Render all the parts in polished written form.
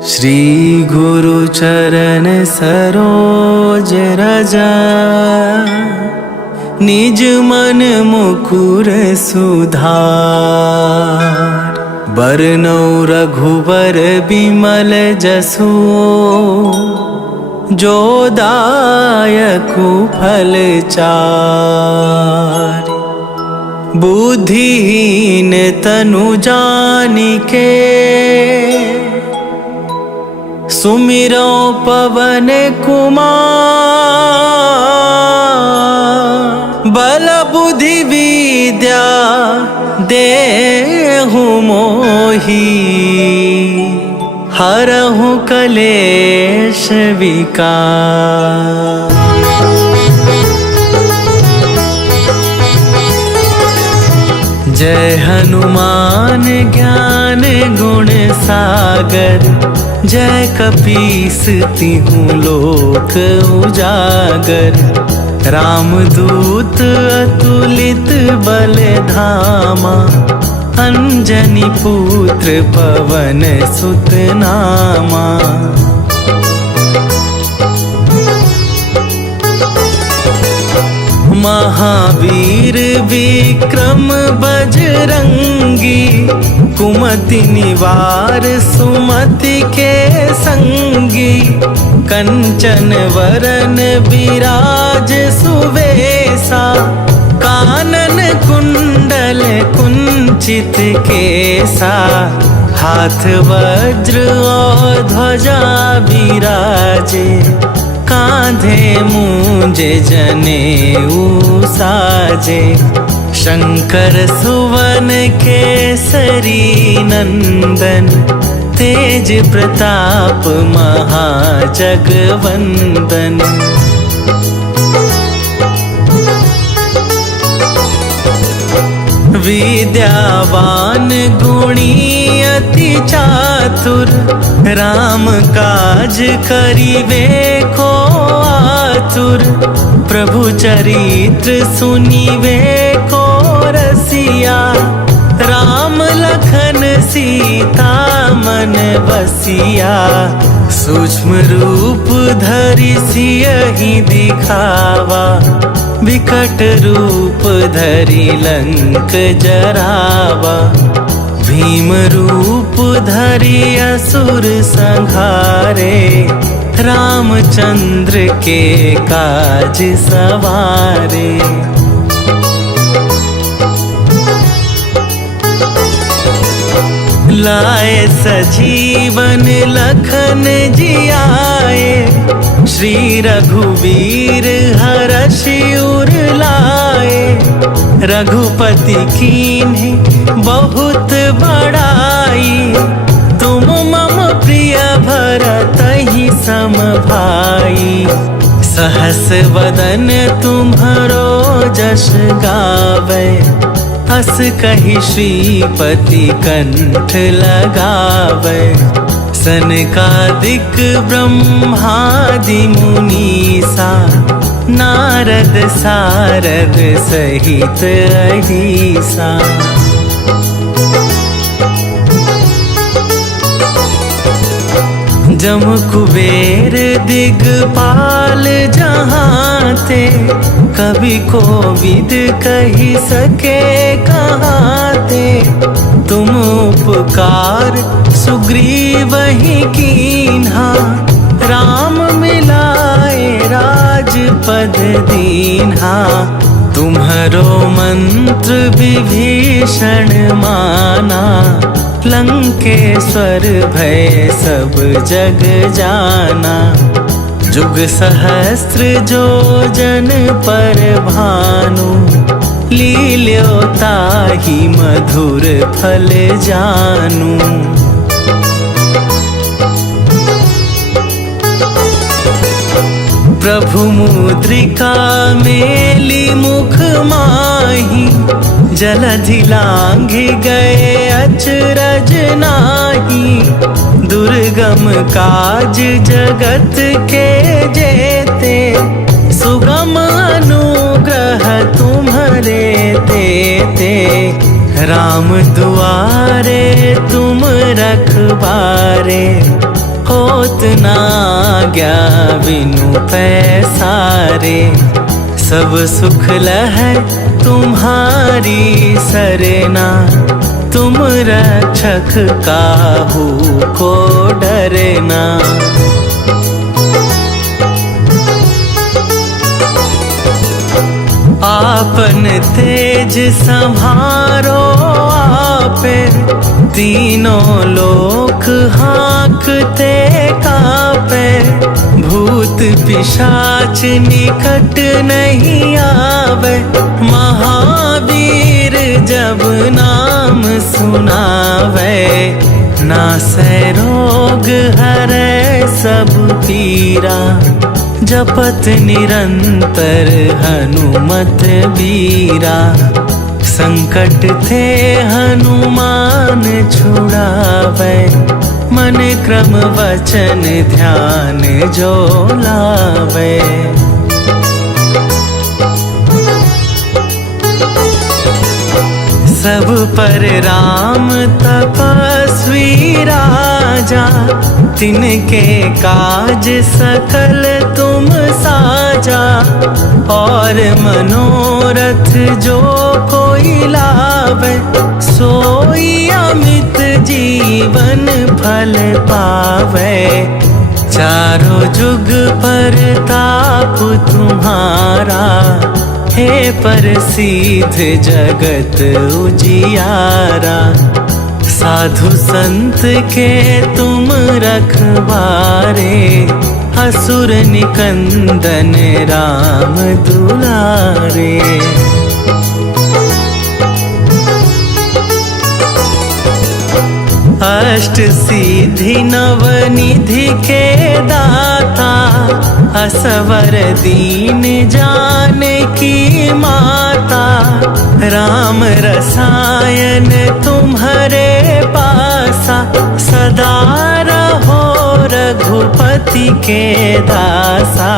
श्री गुरु चरण सरोज रजा, निज मन मुकुर सुधार। बरनौ रघुबर बिमल जसु, जो दायकु फल चार। बुद्धिहीन तनु जानिके, सुमिरो पवन कुमार। बल बुद्धि विद्या देहु मोहि, हरहु कलेश विकार। जय हनुमान ज्ञान गुण सागर, जय कपीस तिहु लोक उजागर। रामदूत अतुलित बल धामा, अंजनी पुत्र पवन सुत नामा। महावीर विक्रम बजरंगी, कुमति निवार सुमति के संगी। कंचन वरन विराज सुवेशा, कानन कुंडल कुंचित केसा। हाथ वज्र और ध्वजा विराजे, कांधे मूंजे जनेऊ साजे। शंकर सुवन केसरी नंदन, तेज प्रताप महाजगवंदन। विद्यावान गुणी अति चातुर, राम काज करिवे को आतुर। प्रभु चरित्र सुनिवे को रसिया, राम लखन सीता मन बसिया। सूक्ष्म रूप धरि सियहि दिखावा, विकट रूप धरि लंक जरावा। भीम रूप धरि असुर संहारे, रामचंद्र के काज सवारे। लाए सजीवन लखन जियाए, श्री रघुवीर हरषि उर लाए। रघुपति कीन्हे बहुत बड़ाई, तुम मम प्रिय भरतहि सम भाई। सहस वदन तुम्हरो जस गावे, हस कहि श्रीपति कंठ लगावे। सनकादिक ब्रह्मादि मुनीसा, नारद सारद सहित अहिसा। जम कुबेर दिगपाल जहाते, कवि कोविद कहि सके कहाते। तुम उपकार सुग्रीवहि कीन्हा, राम मिलाए राजपद दीन्हा। तुम्हरो मंत्र विभीषण माना, लंकेश्वर भय सब जग जाना। जुग सहस्त्र जो जन पर भानु, लील्यो ताहि मधुर फल जानू। प्रभु मुद्रिका मेली मुख माही, जलधि लांघि गए अचरज नाही। दुर्गम काज जगत के जेते, सुगम अनुग्रह तुम्हरे तेते। राम दुआरे तुम रखबारे, होत ना आज्ञा बिनु पैसारे। सब सुख लहै तुम्हारी सरना, तुम रक्षक काहू को डरना। आपन तेज संभारो आपे, तीनों लोक हाँकते कापे। भूत पिशाच निकट नहीं आवे, महावीर जब नाम सुनावे। नासै रोग हरै सब पीरा, जपत निरंतर हनुमत बीरा। संकट थे हनुमान छुड़ावे, मन क्रम वचन ध्यान जो लावे। सब पर राम तपस्वी राजा, तिनके काज सकल तुम साजा। और मनोरथ जो कोई लावे, सोई अमित जीवन फल पावे। चारों जुग पर ताप तुम्हारा, हे प्रसिद्ध जगत उजियारा। साधु संत के तुम रखवारे, असुर निकंदन राम दुलारे। अष्ट सिद्धि नवनिधि के दाता, असवर दीन जानकी माता। राम रसायन तुम्हारे पासा, सदा रहो रघुपति के दासा।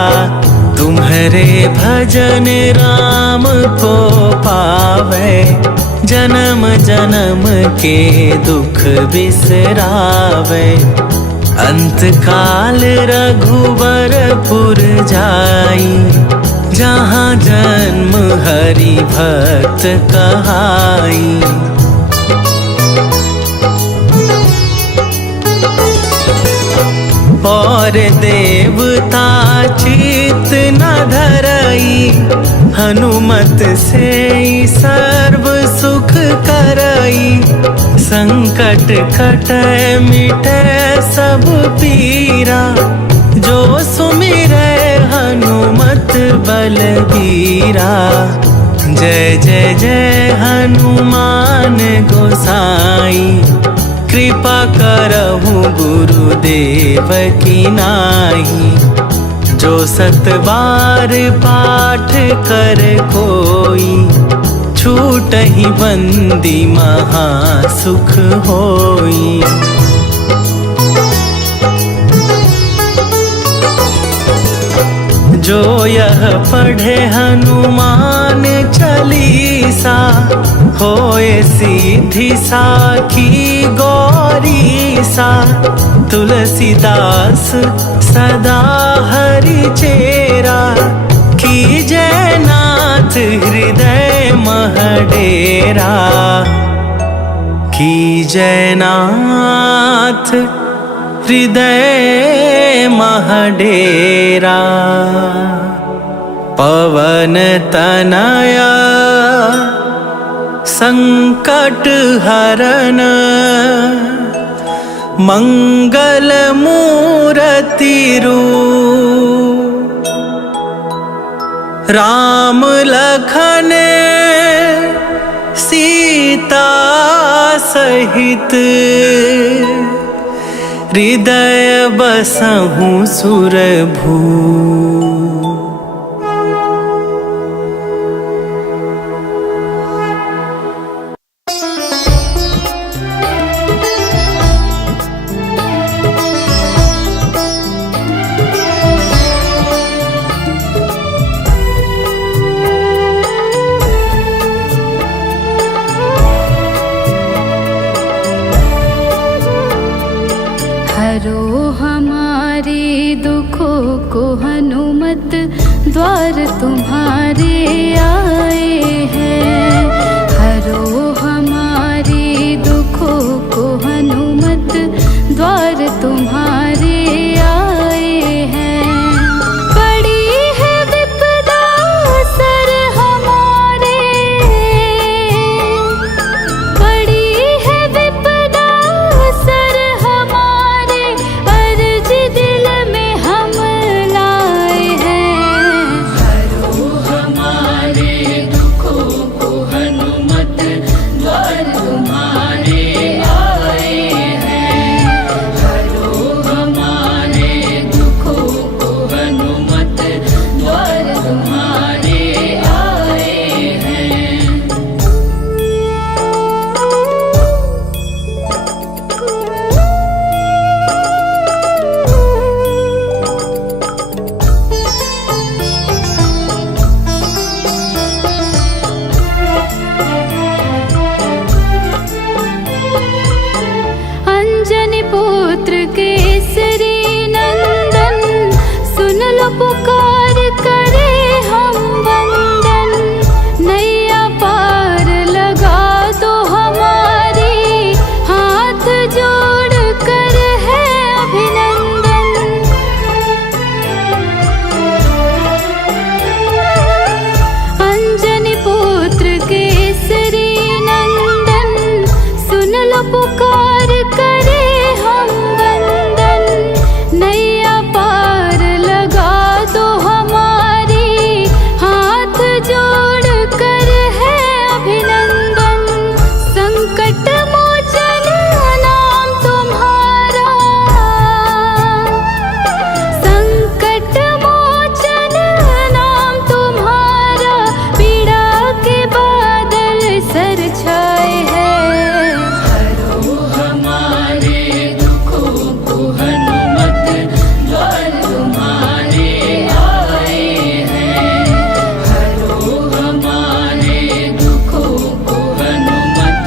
तुम्हारे भजन राम को पावे, जन्म जन्म के दुख बिसरावे। अंत काल रघुवरपुर जाई, जहाँ जन्म हरि भक्त कहाई। और देवता चित न धरई, हनुमत से सर्व सुख करई। संकट कटै मिटै सब पीरा, जो सुमिरै हनुमत बलबीरा। जय जय जय हनुमान गोसाई, कृपा करहु गुरुदेव की नाई। जो सत बार पाठ कर कोई, छूटहि बंदी महा सुख होई। जो यह पढ़े हनुमान चालीसा, होए सीधी साखी गौरीसा। तुलसीदास सदा हरि चेरा, कीजय नाथ हृदय मह डेरा। कीजय नाथ हृदय मह डेरा। पवन तनया संकट हरन, मंगल मूरति रूप। राम लखन सीता सहित, हृदय बसहु सुरभू। हरो हमारे दुखों को हनुमत द्वार तुम्हारे आए हैं। हरो हमारे दुखों को हनुमत द्वार तुम्हारे आए हैं। पड़ी है विपदा सर हमारे, पड़ी है विपदा सर हमारे, अर्ज दिल में हम लाए हैं। हरो हमारे दुखों को हनुमत द्वार तुम्हारे आए हैं। हरो हमारे दुखों को हनुमत द्वार तुम्हारे आए हैं। अंजनी पुत्र केसरी नंदन, सुन लो पुकार करे हम वंदन। नैया पार लगा दो हमारी, हाथ जोड़ कर है अभिनंदन। अंजनी पुत्र केसरी नंदन, सुन लो पुकार करे हम वंदन। नैया पार लगा दो हमारी, हाथ जोड़ कर है अभिनंदन। संकट मोचन नाम तुम्हारा, संकट मोचन नाम तुम्हारा, पीड़ा के बादल सर छाए हैं। हरो हमारे दुखों को हनुमत द्वार तुम्हारे आए हैं। हरो हमारे दुखों को हनुमत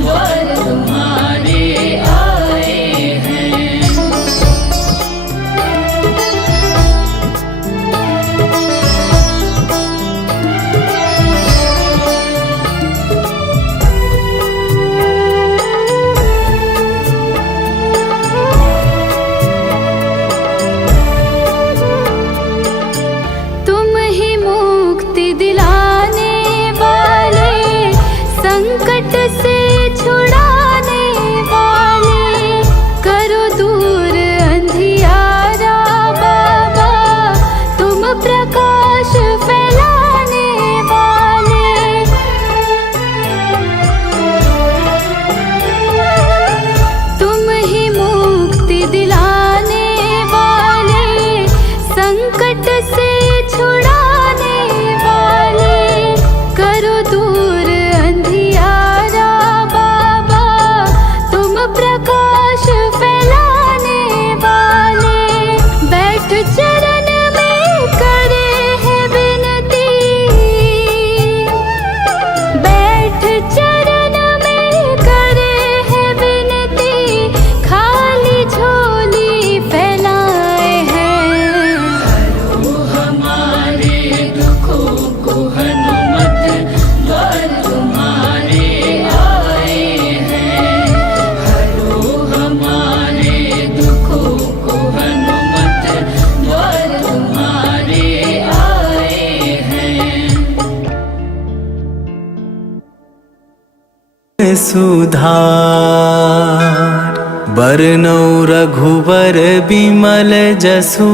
द्वार तुम्हारे आए हैं। तुम ही मुक्ति दिलाने वाले, संकट से छुड़ाने वाले, करो दूर अंधियारा बाबा, तुम प्रकाश फैलाने वाले। तुम ही मुक्ति दिलाने वाले, संकट से छुड़ाने वाले, करो दूर अंधियारा बाबा, तुम प्रकाश फैलाने वाले। बैठ चरण में करे है विनती, बैठ चरण में करे है विनती, खाली झोली फैलाए हैं। हरो हमारे दुखों को हनुमत द्वार तुम्हारे आए हैं। हरो हमारे दुखों को हनुमत द्वार तुम्हारे आए हैं। सुधार बरनौ रघुबर बिमल जसु,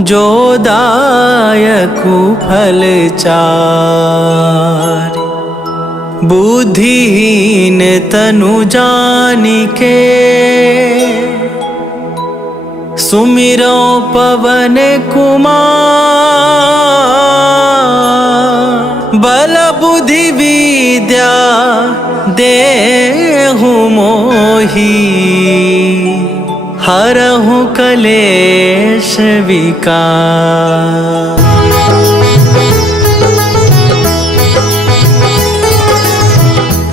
जो दायकु फल चार। बुद्धिहीन तनु जानिके, सुमिरो पवन कुमार। बल बुद्धि विद्या देहु मोहि, हरहु कलेश विकार।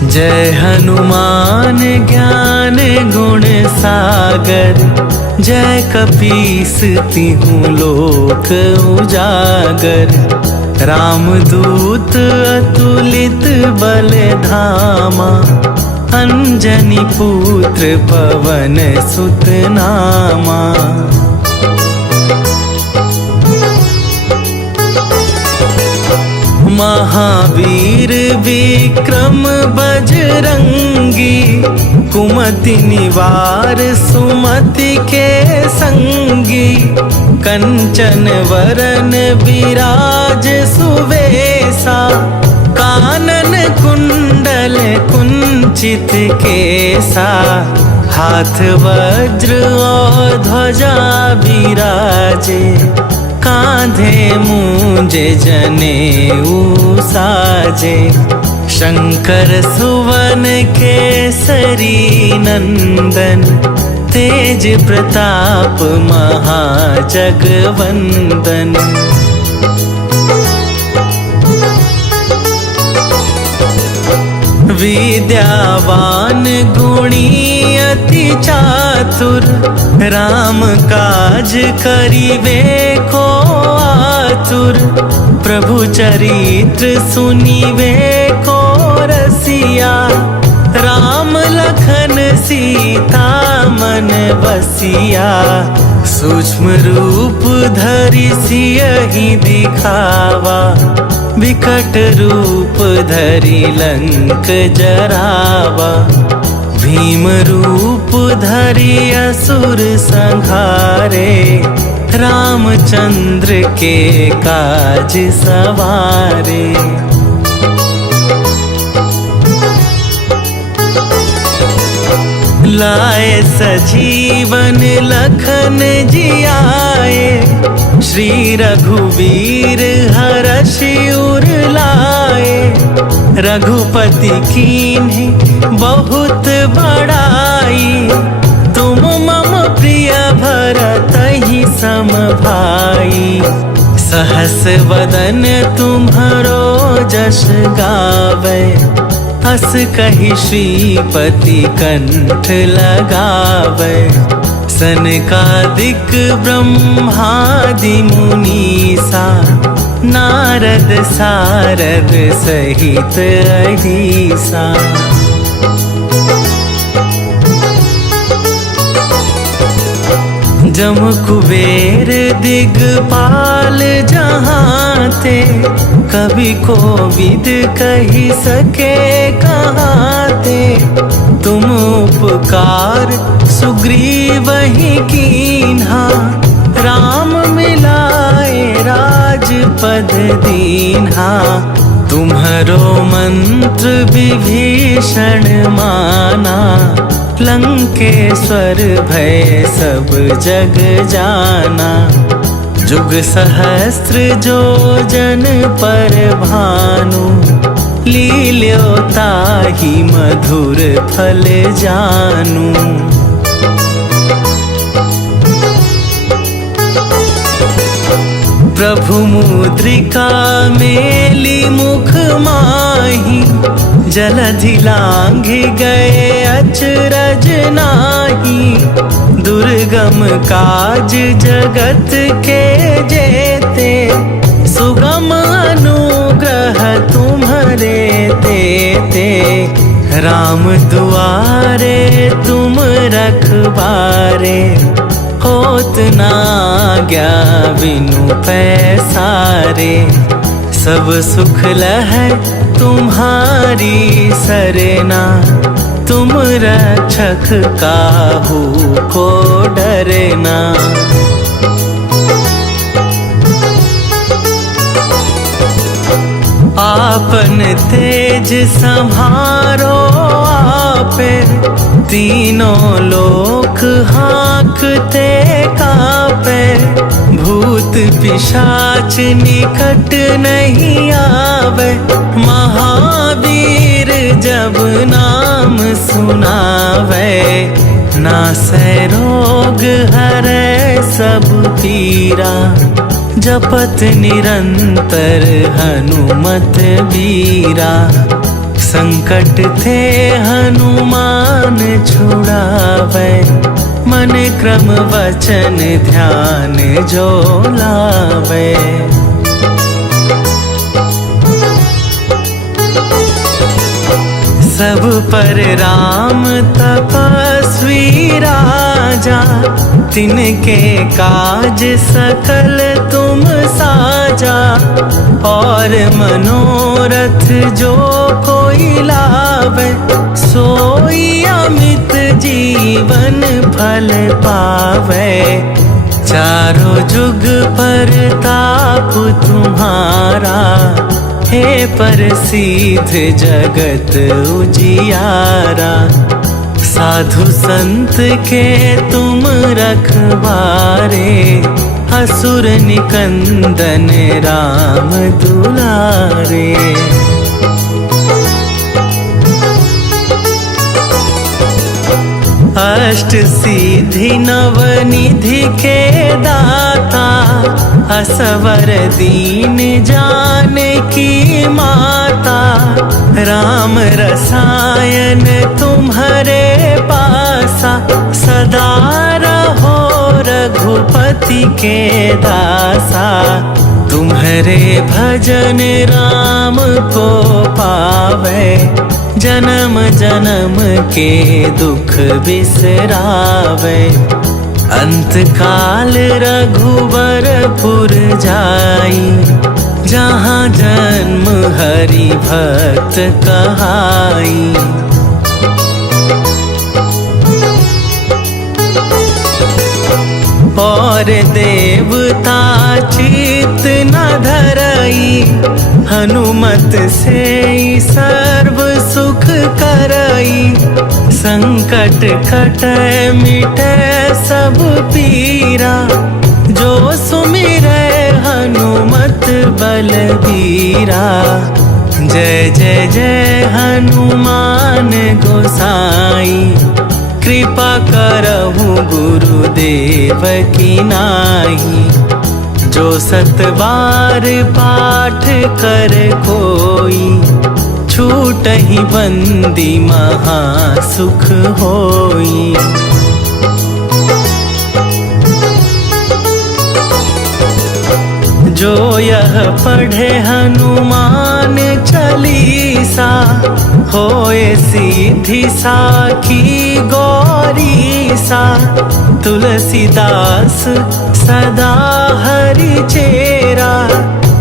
जय हनुमान ज्ञान गुण सागर, जय कपीस तिहु लोक उजागर। रामदूत अतुलित बल धामा, अंजनी पुत्र पवन सुत नामा। महावीर विक्रम बजरंगी, कुमति निवार सुमति के संगी। कंचन वरन विराज सुवेशा, कानन कुंडल कुंचित केसा। हाथ वज्र और ध्वजा विराजे, कांधे मूंजे जनेऊ साजे। शंकर सुवन केसरी नंदन, तेज प्रताप महाजगवंदन। विद्यावान गुणी अति चातुर, राम काज करिवे को आतुर। प्रभु चरित्र सुनिवे को रसिया, राम लखन सीता मन बसिया। सूक्ष्म रूप धरि सियहि दिखावा, विकट रूप धरि लंक जरावा। भीम रूप धरि असुर संहारे, रामचंद्र के काज सवारे। लाए सजीवन लखन जियाए, श्री रघुवीर हरषि उर लाए। रघुपति कीन्ही बहुत बड़ाई, तुम मम प्रिय भरतहि सम भाई। सहस वदन तुम्हरो जस गावे, अस कहि श्रीपति कंठ लगावे। सनकादिक ब्रह्मादि मुनीसा, नारद सारद सहित अहिसा। जम कुबेर दिगपाल जहाँ थे, कवि कोविद कही सके कहाँ थे। तुम उपकार सुग्रीवहि कीन्हा, राम मिलाए राजपद दीन्हा। तुम्हरो मंत्र विभीषण माना, लंकेश्वर भय सब जग जाना। जुग सहस्त्र जो जन पर भानु, लील्यो ताहि मधुर फल जानू। प्रभु मुद्रिका मेली मुख माही, जलधि लांघि गए अचरज नाही। दुर्गम काज जगत के जेते, सुगम अनुग्रह तुम्हरे तेते। राम दुआरे तुम रखबारे, होत न आज्ञा बिनु पैसारे। सब सुख लहै तुम्हारी सरना, तुम रक्षक काहू को डरना। आपन तेज संभारो आपे, तीनों लोक हाँकते कापे। भूत पिशाच निकट नहीं आवे, महावीर जब नाम सुनावे। नासै रोग हरै सब पीरा, जपत निरंतर हनुमत बीरा। संकट थे हनुमान छुड़ावे, क्रम वचन ध्यान जो लावे। सब पर राम तपस्वी राजा, तिनके काज सकल तुम साजा। और मनोरथ जो कोई लावे, सोई अमित जीवन फल पावे। चारों जुग पर ताप तुम्हारा, हे प्रसिद्ध जगत उजियारा। साधु संत के तुम रखवारे, असुर निकंदन राम दुलारे। अष्ट सिद्धि नवनिधि के दाता, असवर दीन जानकी माता। राम रसायन तुम्हारे पासा, सदा रहो रघुपति के दासा। तुम्हारे भजन राम को पावे, जन्म जन्म के दुख बिसरावे। अंत काल रघुवरपुर जाई, जहाँ जन्म हरि भक्त कहाई। और देवता चित न धरई, हनुमत से सर्व सुख करई। संकट कटै मिटै सब पीरा, जो सुमिरै हनुमत बलबीरा। जय जय जय हनुमान गोसाई, कृपा करहु गुरुदेव की नाई। जो सत बार पाठ कर कोई, छूटहि बंदी महा सुख होई। जो यह पढ़े हनुमान चालीसा, होए सीधी साखी गौरीसा। तुलसीदास सदा हरि चेरा,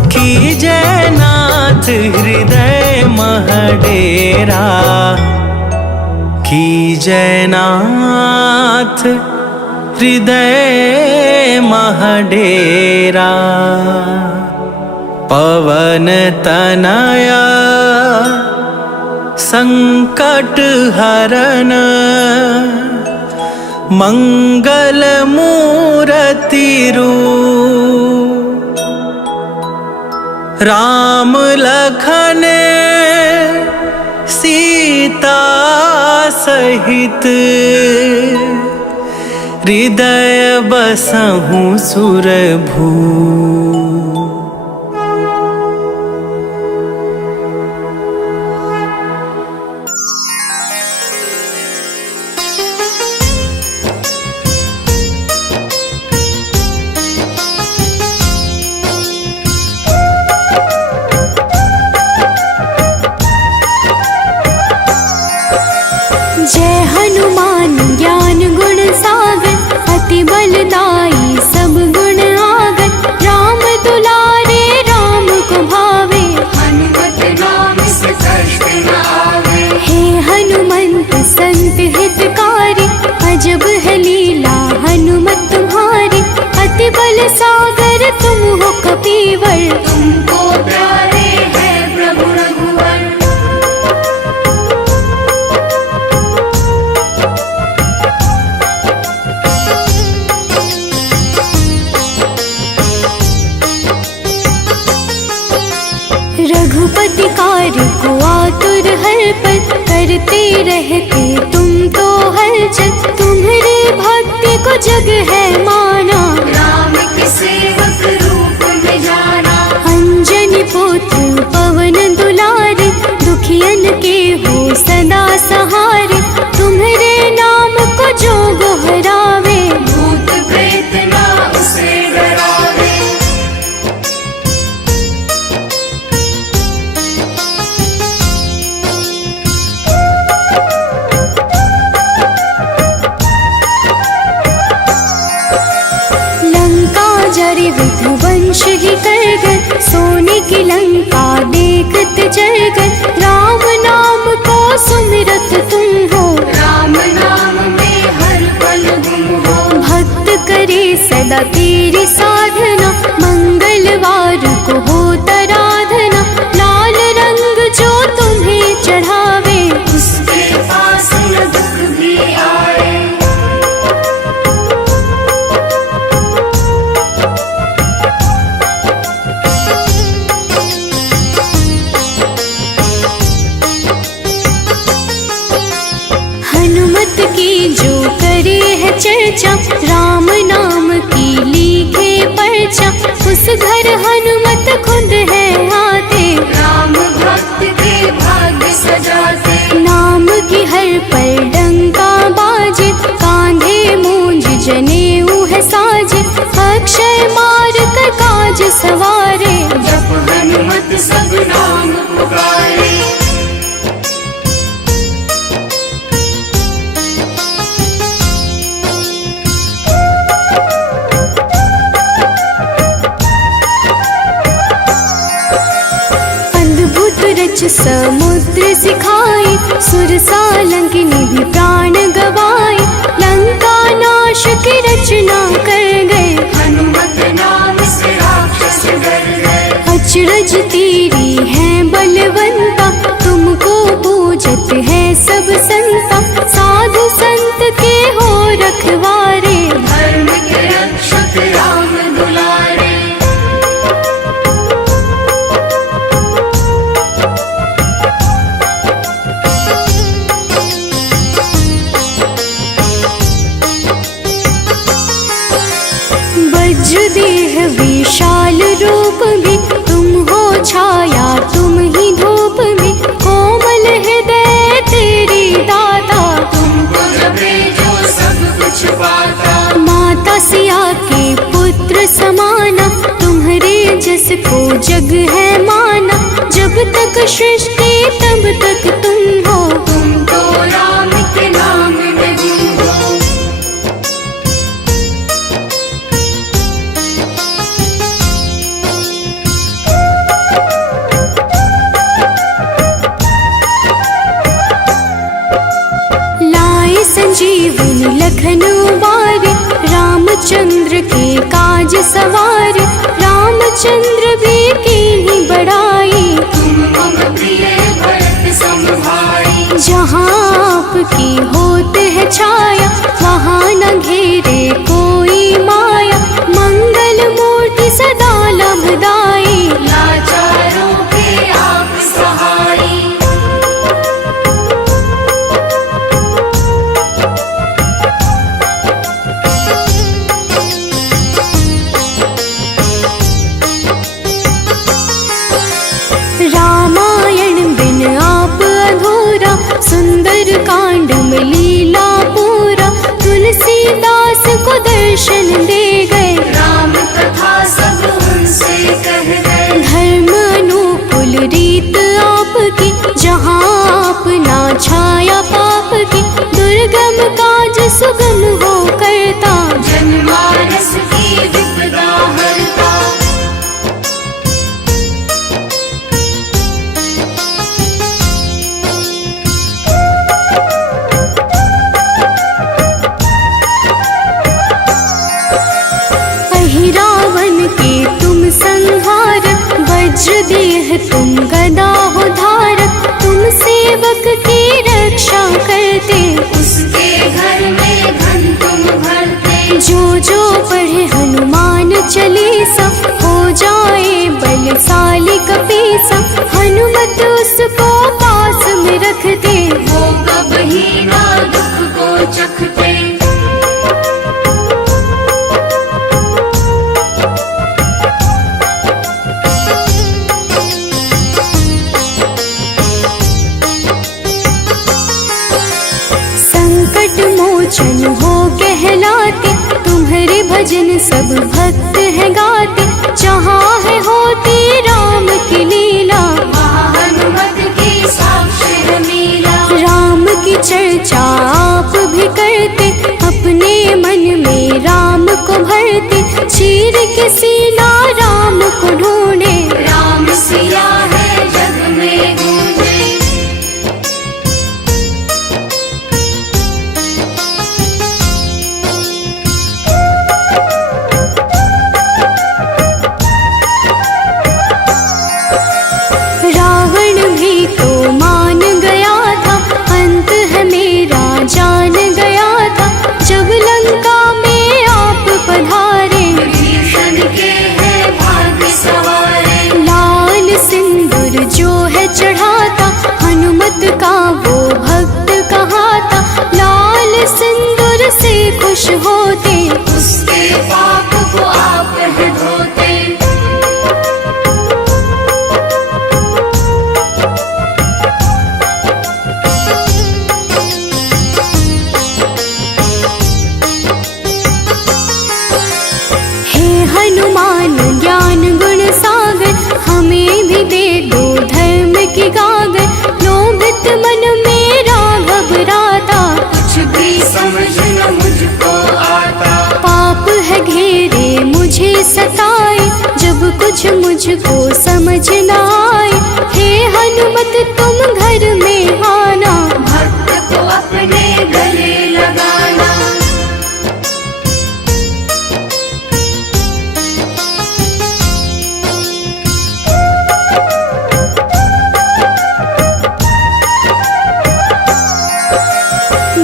कीजय नाथ हृदय महडेरा। कीजय नाथ हृदय महडेरा। पवन तनया संकट हरन, मंगल मूरति रूप। राम लखन सीता सहित, हृदय बसहु सुरभू। जय हनुमान ज्ञान गुण सागर, अति बलदाई सब गुण आगर। राम दुलारे राम को भावे, हनुमत नाम से कष्ट न आवे। हे हनुमंत संत हितकारी, अजब है लीला हनुमत तुम्हारी। अति बल सागर तुम हो कपीवर, तुमको प्यारे है प्रभु रघुवर। रघुपति कार्य को आतुर हर पल, करते रहते तुम तो हलचल। तुम्हारी भक्ति को जग है माना, राम के सेवक रूप में जाना। अंजनी पुत्र पवन दुलारे, दुखियन के हो सदा सहारे। तुम्हारे नाम को जो गोहरावे, विध्वंस ही कर गए, सोने की लंका देखत जल गए। राम नाम को सुमिरत तुम हो, राम नाम में हर पल गुम हो। भक्त करे सदा तेरी साधना, मंगलवार को हो आराधना। लाल रंग जो तुम्हें चढ़ावे, उसके पास न दुख भी आए। हनुमत की जो करे है चर्चा, राम नाम की लिखे पर्चा। उस घर हनुमत खुद है आते, राम भक्त के भाग्य सजाते। नाम की हर पर डंका बाजे, कांधे मूंज जनेऊ है साजे। अक्षय मार्ग काज सवारे, जप हनुमत सब नाम पुकारे। रच समुद्र सिखाई, सुर सालंकिनी भी प्राण गवाई। लंका नाश की रचना कर गए, हनुमत नाम से राक्षस डर गए। अचरज तेरी है बलवंता, तुमको पूजत है सब संता। साधु संत के हो रखवारे, धर्म के रक्षक राम दुलारे। वज्र देह विशाल रूप भी, तुम हो छाया तुम ही धूप भी। कोमल हृदय तेरी दाता, तुमको जपे जो सब कुछ पाता। माता सिया के पुत्र समाना, तुम्हारे जस को जग है माना। जब तक सृष्टि तब तक तुम हो, तुम तो राम के नाम में गुम हो। लाए संजीवनी लखन उबारे, रामचंद्र के काज सवारे। रामचंद्र भी कीन्ही बड़ाई, तुम मम प्रिय भरत सम भाई। जहाँ आपकी होत है छाया, वहाँ न घेरे कोई माया। मंगल मूर्ति सदा लाभदाई, लाचारों के आप सहाई। रामायण बिन आप अधूरा, सुंदर कांड में लीला पूरा। तुलसीदास को दर्शन दे गए, राम कथा सब उनसे कह गए। धर्म अनुकूल रीत आपकी, जहाँ अपना छाया पाप की। दुर्गम काज सुगम हो करता, जनमानस की विपदा हरता। रावण के तुम संहारक, वज्र देह तुम गदा हो धारक। तुम सेवक की रक्षा करते, उसके घर में धन तुम भरते। जो जो पढ़े हनुमान चालीसा, हो जाए बलशाली कपीसा। हनुमत उसको पास में रखते, वो कभी ना दुख को चखते। संकट मोचन हो कहलाते, तुम्हारे भजन सब भक्त है गाते। जहाँ है होती राम की लीला, हनुमत की साक्षी है मीला। राम की चर्चा आप भी करते, अपने मन में राम को भरते। चीर के सीने वश होते, उसके पाप को आप है धोते। हे हनुमान ज्ञान गुण सागर, हमें भी दे दो धर्म की गागर। लोभित मन मेरा घबराता, कुछ भी समझ न मुझको आता। पाप है घेरे मुझे सताए, जब कुछ मुझको समझ न आए। हे हनुमत तुम घर में आना, भक्त को अपने गले लगाना।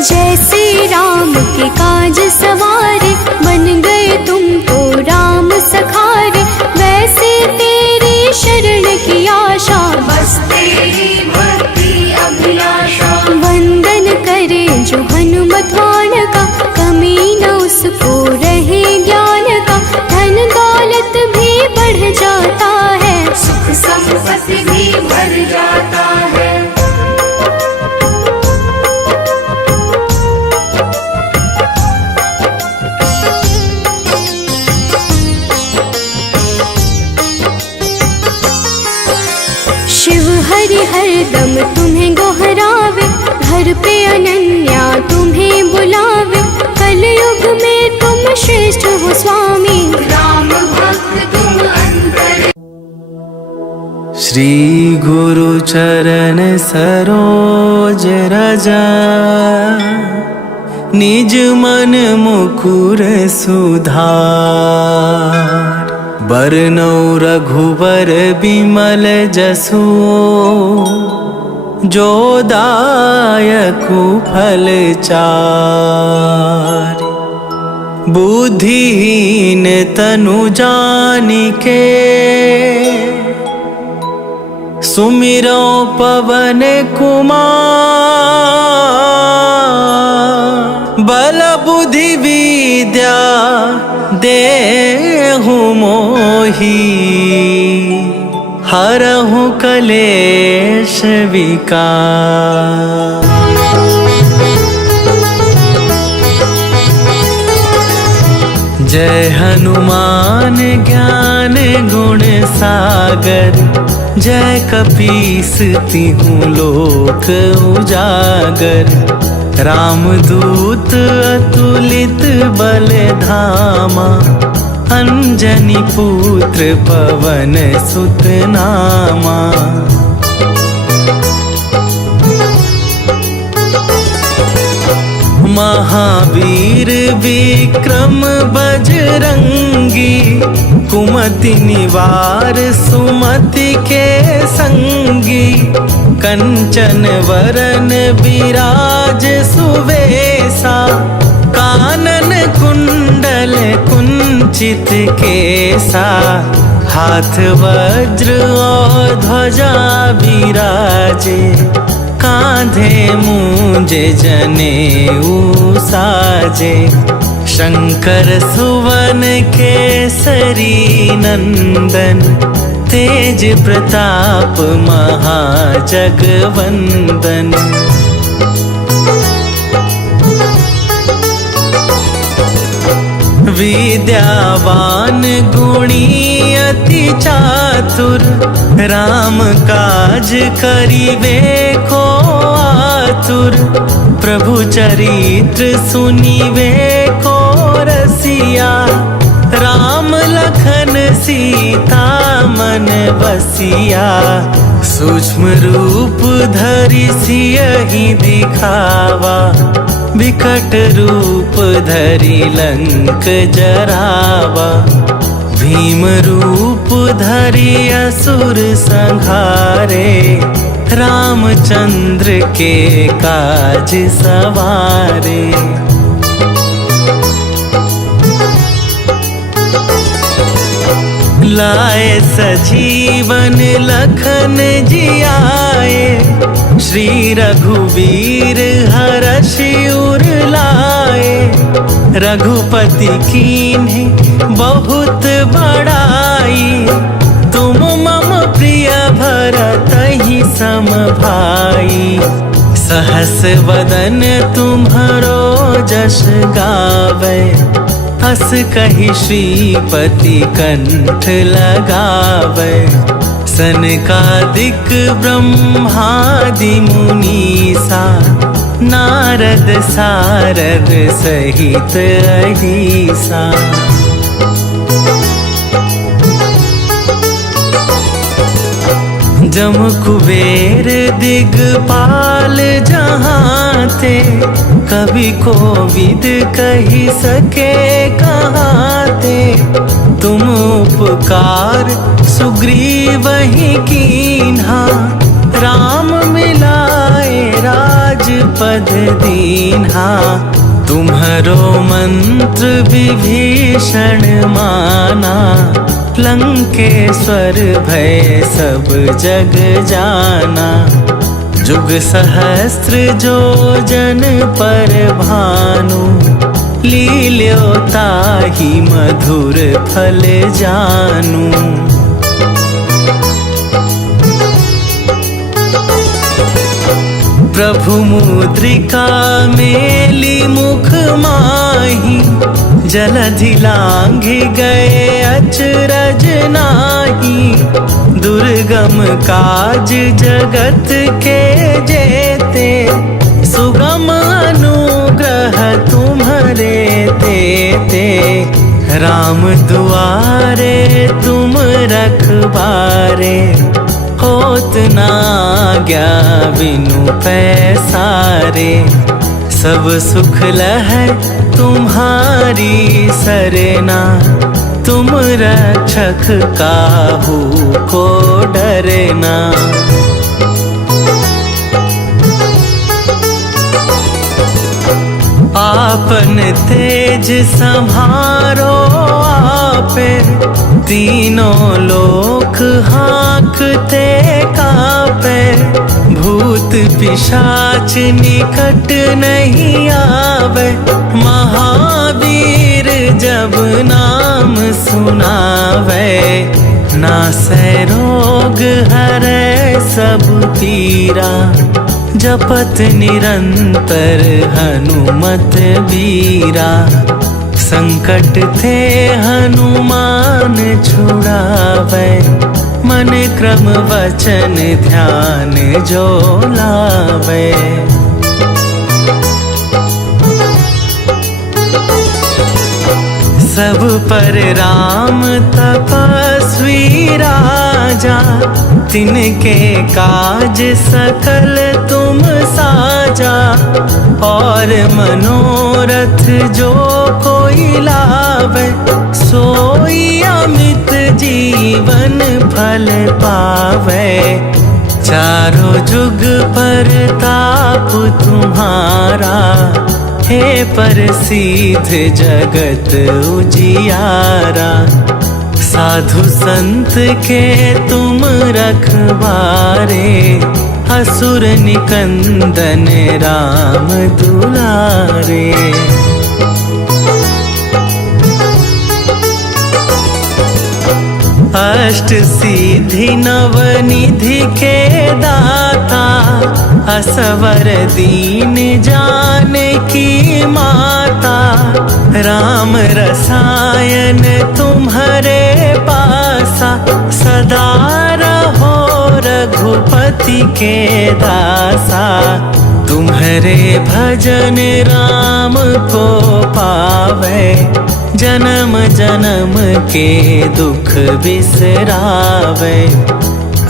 जैसे राम के काज सवारे, बन गए तुम तो राम सखारे। वैसे तेरी शरण की आशा, बस तेरी भक्ति अभिलाषा। वंदन करे जो हनुमतवान का, कमी न उसको रहे ज्ञान का। धन दौलत भी बढ़ जाता है, सुख संपत्ति भी बढ़ जाता है। शिव हरि हरदम तुम्हें गोहरावे, घर पे अनन्या तुम्हें बुलावे। कलयुग में तुम श्रेष्ठ हो स्वामी, राम भक्त तुम अंतर। श्री गुरु चरण सरोज रजा, निज मन मुकुर सुधार। बरनौ रघुबर बिमल जसु, जो दायकु फल चार। बुद्धिहीन तनु जानिके, सुमिरो पवन कुमार। बल बुद्धि विद्या देहु मोहि, हरहु कलेश विकार। जय हनुमान ज्ञान गुण सागर, जय कपीस तिहु लोक उजागर। रामदूत अतुलित बल धामा, अंजनी पुत्र पवन सुत नामा। महावीर विक्रम बजरंगी, कुमति निवार सुमति के संगी। कंचन वरन विराज सुवेशा, कानन कुंडल कुंचित केसा। हाथ वज्र और ध्वजा विराजे, कांधे मूंज जनेऊ साजे। शंकर सुवन केसरी नंदन, तेज प्रताप महाजगवंदन। विद्यावान गुणी अति चातुर, राम काज करिवे को आतुर। प्रभु चरित्र सुनिवे को रसिया, राम लखन सीता मन बसिया। सूक्ष्म रूप धरि सियहि दिखावा, विकट रूप धरि लंक जरावा। भीम रूप धरि असुर संहारे, रामचंद्र के काज सवारे। लाए सजीवन लखन जिया, आए। श्री रघुवीर हरषि उर लाए। रघुपति कीन्हे बहुत बड़ाई। तुम मम प्रिय भरतहि सम भाई। सहस वदन तुम्हरो जस गावे। हस कहि श्रीपति कंठ लगावे। सनकादिक ब्रह्मादि मुनीसा। नारद सारद सहित अहिसा। जम कुबेर दिगपाल जहाँ थे। कवि कोविद कही सके कहाँ थे। तुम उपकार सुग्रीवहि कीन्हा। राम मिलाए राजपद दीन्हा। तुम्हरो मंत्र विभीषण माना। लंकेश्वर भय सब जग जाना। जुग सहस्त्र जो जन पर भानु। लील्यो ताहि मधुर फल जानू। प्रभु मुद्रिका मेली मुख माही। जलधि लांघि गए अचरज नाही। दुर्गम काज जगत के जेते। सुगम अनुग्रह तुम्हरे तेते। राम दुआरे तुम रखबारे। होत ना आज्ञा बिनु पैसारे। सब सुख लहै तुम्हारी सरना। तुम रक्षक काहू को डरना। आपन तेज संभारो आपे। तीनों लोक हाँकते कापे। भूत पिशाच निकट नहीं आवे। महावीर जब नाम सुनावे। नासै रोग हरै सब पीरा। जपत निरंतर हनुमत बीरा। संकट थे हनुमान छुड़ावे। मन क्रम वचन ध्यान जो लावे। सब पर राम तपस्वी राजा। तिनके काज सकल तुम साजा। और मनोरथ जो कोई लावे। सोई अमित जीवन फल पावे। चारों जुग परताप तुम्हारा। हे प्रसिद्ध जगत उजियारा। साधु संत के तुम रखवारे। असुर निकंदन राम दुलारे। अष्ट सिद्धि नव निधि के दाता। असवर दीन जानकी माता। राम रसायन तुम्हरे पासा। सदा रहो रघुपति के दासा। तुम्हरे भजन राम को पावे। जन्म जन्म के दुख बिसरावे।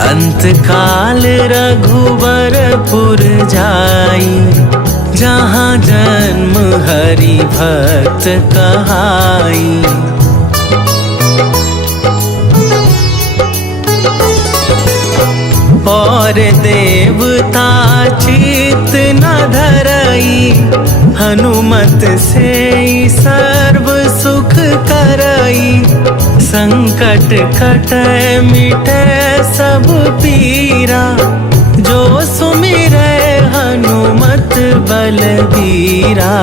अंत काल रघुवरपुर जाई। जहाँ जन्म हरि भक्त कहाई। और देवता चित न धरई। हनुमत से सर्व सुख करई। संकट कटै मिटै सब पीरा। जो सुमिरै हनुमत बलबीरा।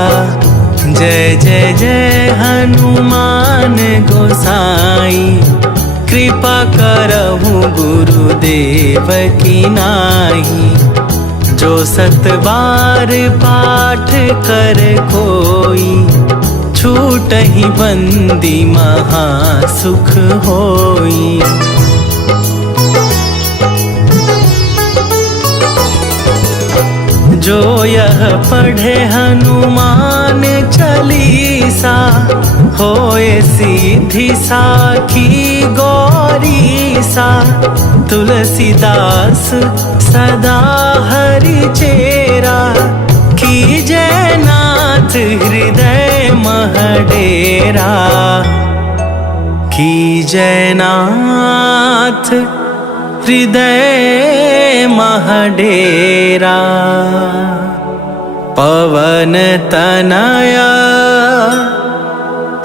जय जय जय हनुमान गोसाई, कृपा करहु गुरुदेव की नाई। जो 7 बार पाठ कर कोई, छूटहि बंदी महासुख होई। जो यह पढ़े हनुमान चालीसा, होए सीधी साखी गौरीसा। तुलसीदास सदा हरि चेरा, कीजय नाथ हृदय मह डेरा। कीजय नाथ हृदय मह डेरा। पवन तनया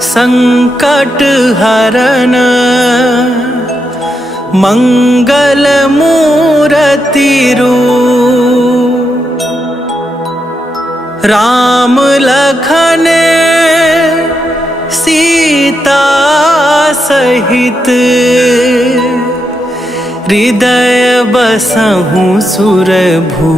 संकट हरन, मंगल मूरति रूप। राम लखन सीता सहित, हृदय बसहु सुरभू।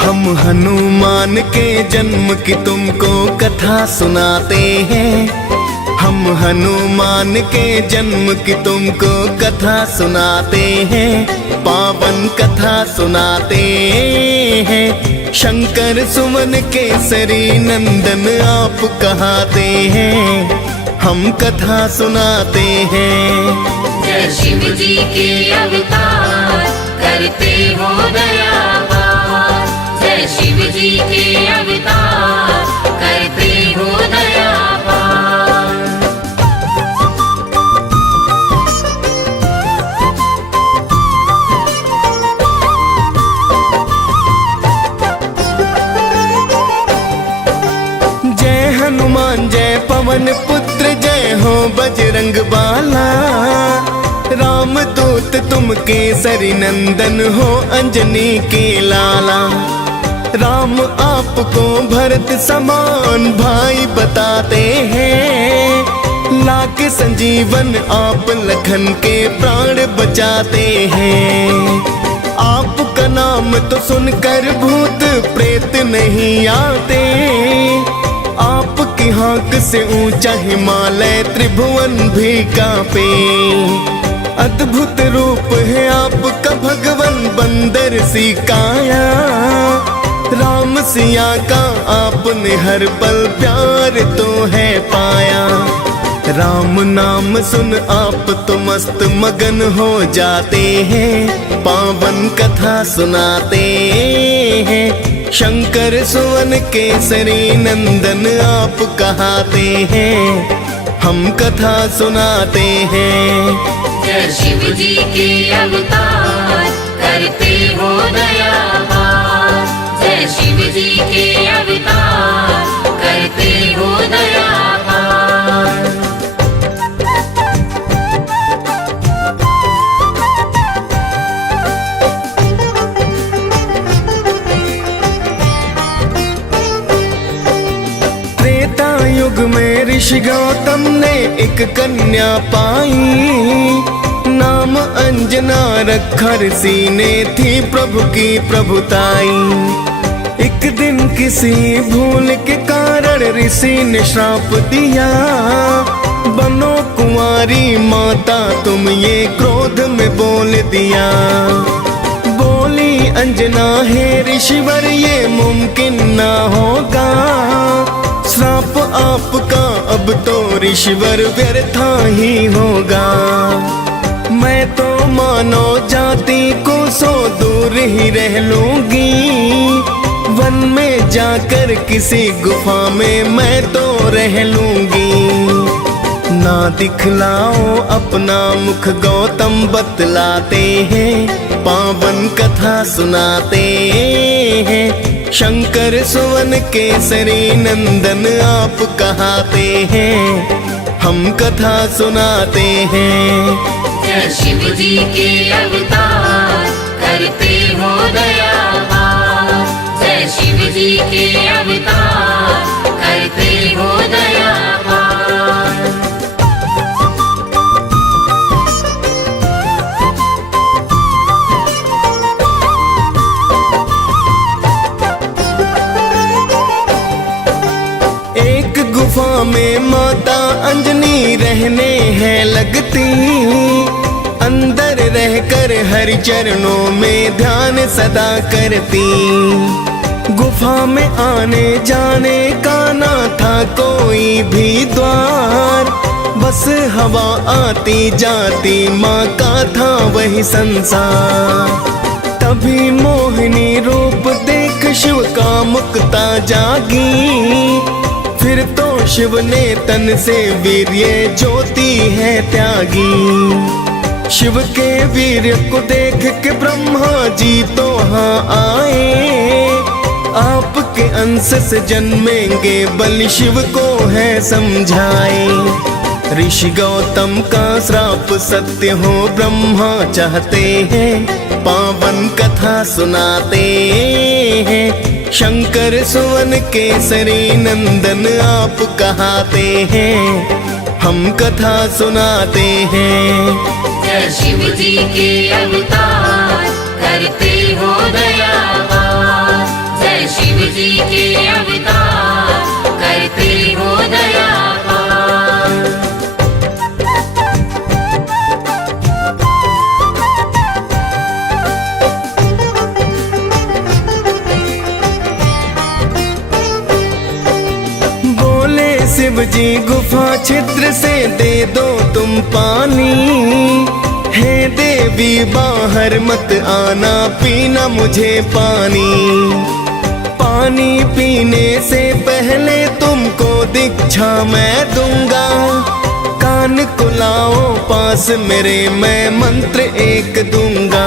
हम हनुमान के जन्म की तुमको कथा सुनाते हैं। हम हनुमान के जन्म की तुमको कथा सुनाते हैं। पावन कथा सुनाते हैं। शंकर सुमन केसरी नंदन आप कहाते हैं। हम कथा सुनाते हैं। जय शिव जी के अवतार, करते हो दया पार। जय शिव जी के अवतार, करते हो दया पार। जय हनुमान जय पवन पुत्र, जय हो बजरंग बाला। राम दूत तुम केसरी नंदन हो, अंजनी के लाला। राम आपको भरत समान भाई बताते हैं। लाके संजीवन आप लखन के प्राण बचाते हैं। आपका नाम तो सुनकर भूत प्रेत नहीं आते। आपकी हाँक से ऊंचा हिमालय त्रिभुवन भी कांपे। अद्भुत रूप है आपका भगवन बंदर सी काया। राम सिया का आपने हर पल प्यार तो है पाया। राम नाम सुन आप तो मस्त मगन हो जाते हैं। पावन कथा सुनाते हैं। शंकर सुवन केसरी नंदन आप कहाते हैं। हम कथा सुनाते हैं। जय शिव जी के अवतार, करते हो दया पार। जय शिव जी के अवतार, करते हो दया पार। त्रेता युग में ऋषि गौतम ने एक कन्या पाई। नाम अंजना रखा ऋषि ने, थी प्रभु की प्रभुताई। एक दिन किसी भूल के कारण ऋषि ने श्राप दिया। बनो कुंवारी माता तुम, ये क्रोध में बोल दिया। बोली अंजना हे ऋषिवर, ये मुमकिन ना होगा। श्राप आपका अब तो ऋषिवर व्यर्था ही होगा। मैं तो मानव जाति को सो दूर ही रह लूंगी। वन में जाकर किसी गुफा में मैं तो रह लूंगी। ना दिखलाओ अपना मुख गौतम बतलाते हैं, पावन कथा सुनाते हैं। शंकर सुवन केसरी नंदन आप कहाते हैं, हम कथा सुनाते हैं। जय शिव जी के अवतार करते हो दयावार, जय शिव जी के अवतार करते हो दयावार। एक गुफा में माता अंजनी रहने हैं लगती, अंदर रहकर हरि चरणों में ध्यान सदा करती। गुफा में आने जाने का ना था कोई भी द्वार, बस हवा आती जाती माँ का था वही संसार। तभी मोहिनी रूप देख शिव का मुक्ता जागी, फिर तो शिव ने तन से वीर्य ज्योति है त्यागी। शिव के वीर्य को देख के ब्रह्मा जी तो हाँ आए, आपके अंश से जन्मेंगे बलि शिव को है समझाए। ऋषि गौतम का श्राप सत्य हो ब्रह्मा चाहते हैं, पावन कथा सुनाते हैं। शंकर सुवन केसरी नंदन आप कहाते हैं, हम कथा सुनाते हैं। जय शिव जी के अवतार करते हो दयावार, जय शिव जी के अवतार करते हो दयावार। शिव जी गुफा छिद्र से दे दो तुम पानी, हे देवी बाहर मत आना पीना मुझे पानी। पानी पीने से पहले तुमको दीक्षा मैं दूंगा, कान को लाओ पास मेरे मैं मंत्र एक दूंगा।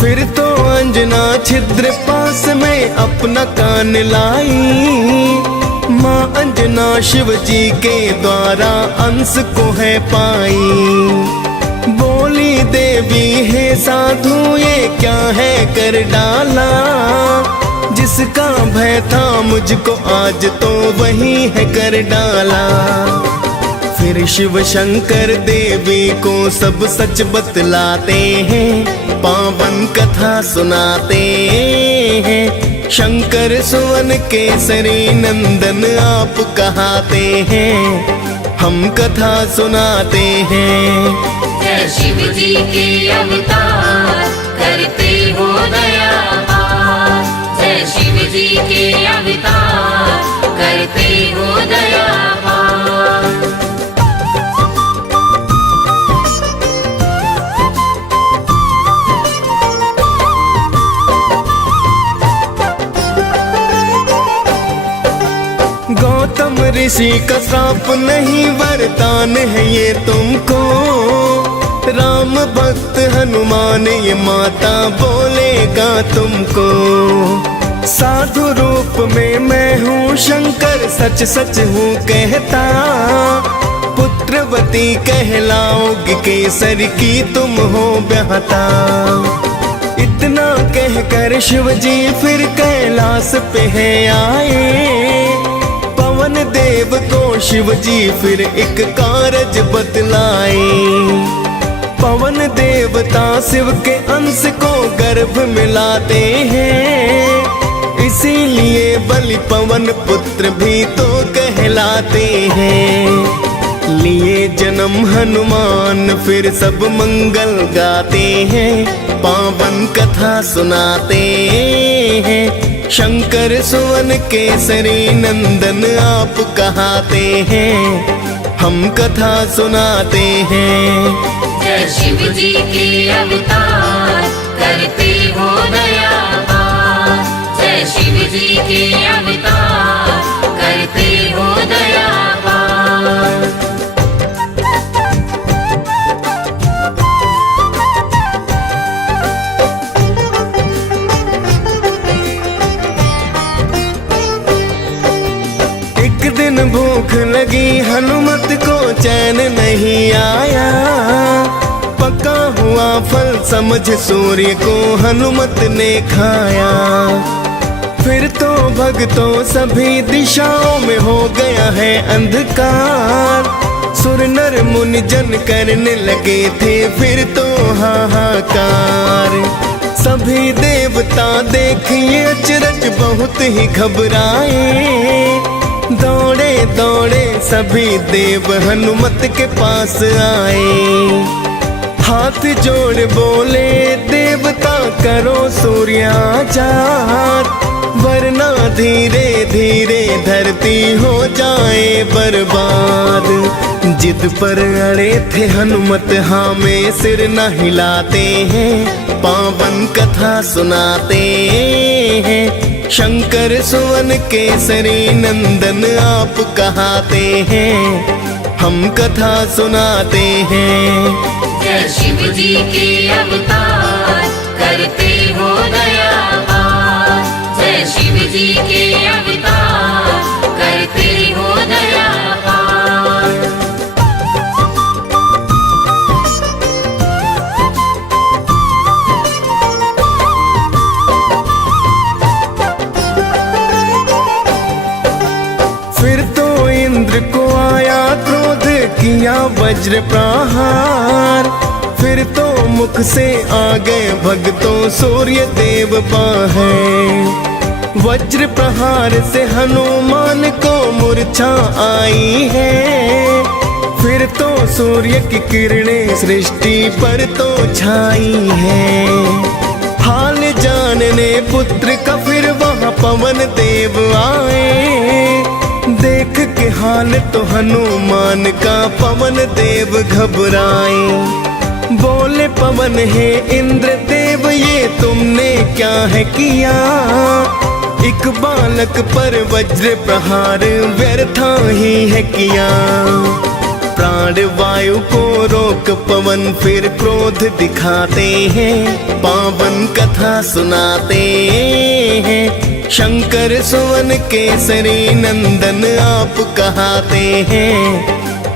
फिर तो अंजना छिद्र पास में अपना कान लाई, माँ अंजना शिव जी के द्वारा अंश को है पाई। बोली देवी हे साधु ये क्या है कर डाला, जिसका भय था मुझको आज तो वही है कर डाला। फिर शिव शंकर देवी को सब सच बतलाते हैं, पावन कथा सुनाते हैं। शंकर सुवन केसरी नंदन आप कहाते हैं, हम कथा सुनाते हैं। जय शिव जी के अवतार करते हो दयावार, जय शिव जी के अवतार करते हो दयावार। गौतम ऋषि का श्राप नहीं वरदान है ये तुमको, राम भक्त हनुमान ये माता बोलेगा तुमको। साधु रूप में मैं हूँ शंकर सच सच हूँ कहता, पुत्रवती कहलाओगी केसर की तुम हो ब्याहता। इतना कहकर शिव जी फिर कैलाश पे है आए, पवन देव को शिव जी फिर एक कारज बतलाए। पवन देवता शिव के अंश को गर्भ मिलाते हैं, इसीलिए बलि पवन पुत्र भी तो कहलाते हैं। लिए जन्म हनुमान फिर सब मंगल गाते हैं, पावन कथा सुनाते हैं। शंकर सुवन केसरी नंदन आप कहाते हैं, हम कथा सुनाते हैं। जय शिव जी के अवतार करते हो दयावार, जय शिव जी के अवतार करते हो दया पार। एक दिन भूख लगी हनुमत को चैन नहीं आया, पका हुआ फल समझ सूर्य को हनुमत ने खाया। फिर तो भक्तों सभी दिशाओं में हो गया है अंधकार, सुर नर मुनि जन करने लगे थे फिर तो हाहाकार। सभी देवता देखिए अचरज बहुत ही घबराए, दौड़े दौड़े सभी देव हनुमत के पास आए। हाथ जोड़ बोले देवता करो सूर्याजात, वरना धीरे धीरे धरती हो जाए बर्बाद। जिद पर अड़े थे हनुमत हाँ में सिर न हिलाते हैं, पावन कथा सुनाते हैं। शंकर सुवन केसरी नंदन आप कहाते हैं, हम कथा सुनाते हैं। जय शिव जी के अवतार करते हो दया पार। जय शिव जी के अवतार करते हो दया पार। फिर तो इंद्र को आया क्रोध किया वज्र प्रहार, फिर तो मुख से आ गए भक्तों सूर्य देव बाहें। वज्र प्रहार से हनुमान को मूर्छा आई है, फिर तो सूर्य की किरणें सृष्टि पर तो छाई है। हाल जानने पुत्र का फिर वहाँ पवन देव आए, देख के हाल तो हनुमान का पवन देव घबराए। बोले पवन है इंद्र देव ये तुमने क्या है किया, एक बालक पर वज्र प्रहार व्यर्था ही है किया। प्राण वायु को रोक पवन फिर क्रोध दिखाते हैं, पावन कथा सुनाते हैं। शंकर सुवन केसरी नंदन आप कहाते हैं,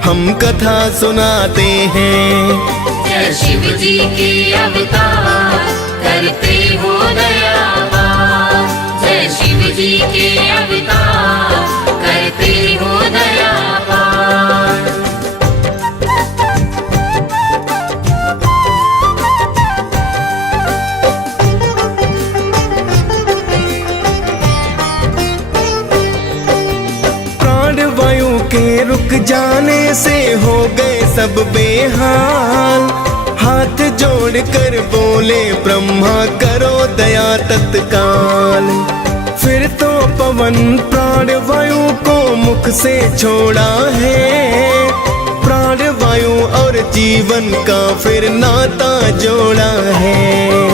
हम कथा सुनाते हैं। जय शिव जी के अवतार करते हो दया पार। जय शिव जी के अवतार करते हो दया पार। रुक जाने से हो गए सब बेहाल, हाथ जोड़कर बोले ब्रह्मा करो दया तत्काल। फिर तो पवन प्राण वायु को मुख से छोड़ा है, प्राण वायु और जीवन का फिर नाता जोड़ा है।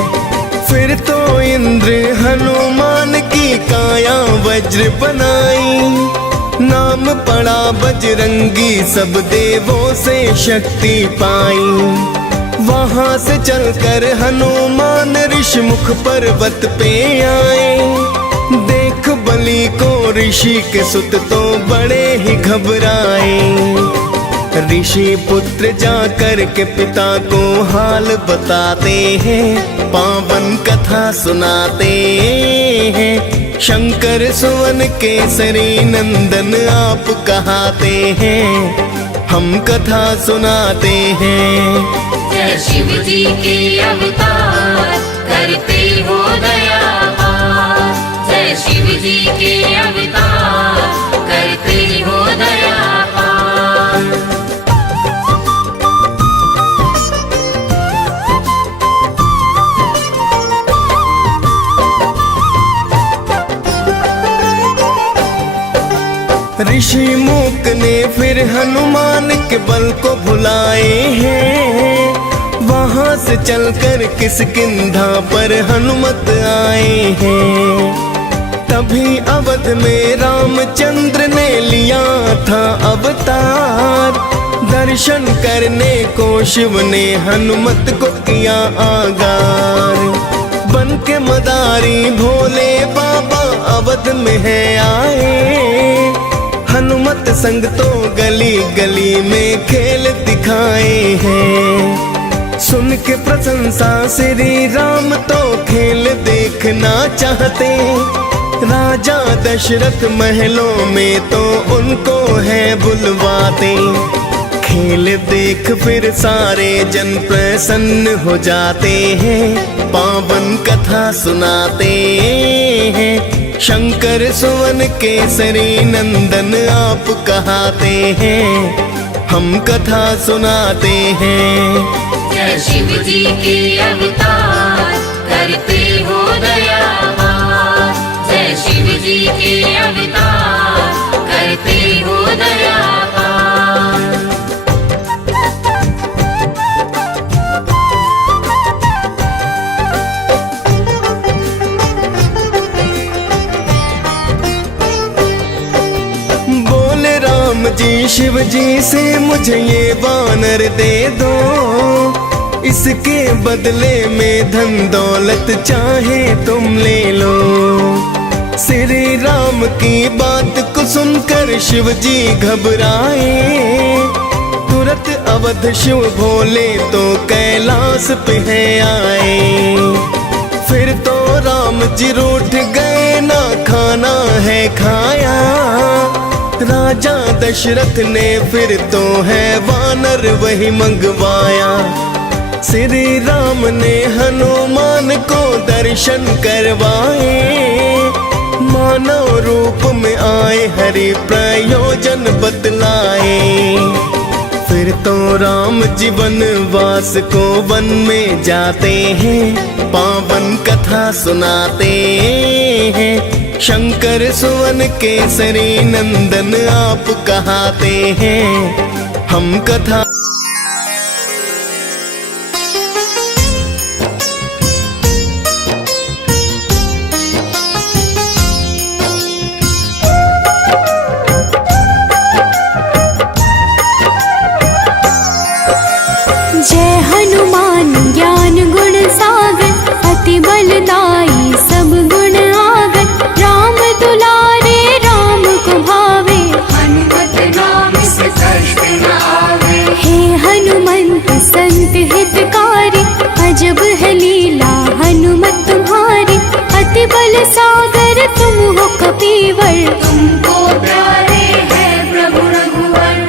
फिर तो इंद्र हनुमान की काया वज्र बनाई, नाम पड़ा बजरंगी सब देवों से शक्ति पाई। वहां से चलकर हनुमान ऋषि मुख पर्वत पे आए, देख बलि को ऋषि के सुत तो बड़े ही घबराए। ऋषि पुत्र जाकर के पिता को हाल बताते हैं, पावन कथा सुनाते हैं। शंकर सुवन केसरी नंदन आप कहाते हैं, हम कथा सुनाते हैं। जय शिव जी के अवतार करते हो दया पार। जय शिव जी के अवतार करते हो दया पार। ऋषि मूक ने फिर हनुमान के बल को भुलाए हैं, वहां से चलकर किसकिंधा पर हनुमत आए हैं। तभी अवध में रामचंद्र ने लिया था अवतार। दर्शन करने को शिव ने हनुमत को किया आगार। बन के मदारी भोले बाबा अवध में है आए। हनुमत संग तो गली गली में खेल दिखाए हैं। सुन के प्रशंसा श्री राम तो खेल देखना चाहते। राजा दशरथ महलों में तो उनको है बुलवाते। खेल देख फिर सारे जन प्रसन्न हो जाते हैं। पावन कथा सुनाते हैं। शंकर सुवन केसरी नंदन आप कहाते हैं। हम कथा सुनाते हैं। जय शिव जी के अवतार करते हो दयावान। जय शिव जी के अवतार करते हो दयावान। बोले राम जी शिव जी से मुझे ये वानर दे दो। इसके बदले में धन दौलत चाहे तुम ले लो। श्री राम की बात को सुनकर शिव जी घबराए। तुरंत अवध शिव भोले तो कैलाश पे है आए। फिर तो राम जी रूठ गए ना खाना है खाया। राजा दशरथ ने फिर तो है वानर वही मंगवाया। श्री राम ने हनुमान को दर्शन करवाए। मानव रूप में आए हरि प्रयोजन बतलाए। फिर तो राम जी वनवास को वन में जाते हैं। पावन कथा सुनाते हैं। शंकर सुवन केसरी नंदन आप कहाते हैं। हम कथा जय हनुमान ज्ञान गुण सागर अति बलदाई सब गुण आगर। राम दुलारे राम को भावे हनुमत नाम से कष्ट न आवे। हे हनुमंत संत हितकारी अजब है लीला हनुमत तुम्हारी। अति बल सागर तुम हो कपीवर तुमको प्यारे है प्रभु रघुवर।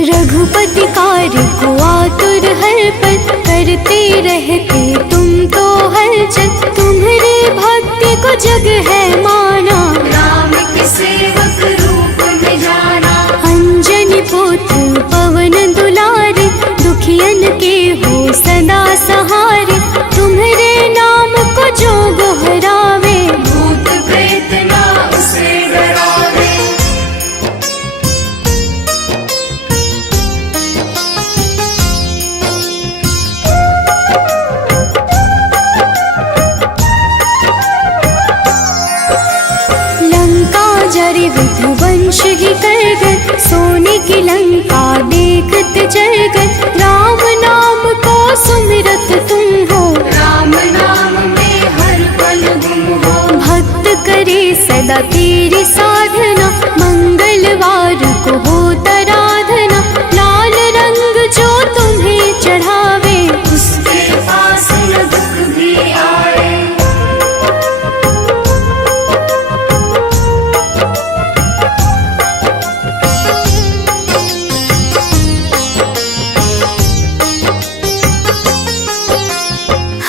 रघुपति कार्य को आतुर हर पल करते रहते तुम तो हलचल। तुम्हारी भक्ति को जग है माना राम के सेवक रूप में जाना। अंजनी पुत्र पवन दुलारे दुखियन के हो सदा सहारे। तुम्हारे नाम को जो गोहरावे भूत प्रेत ना उसे डरावे। जरे विध्वंस ही कर गए सोने की लंका देखत चल गए। राम नाम को सुमिरत तुम हो राम नाम में हर पल गुम हो। भक्त करे सदा तेरी साधना मंगलवार को हो आराधना। लाल रंग जो तुम्हें चढ़ावे उसके पास न दुख भी आए।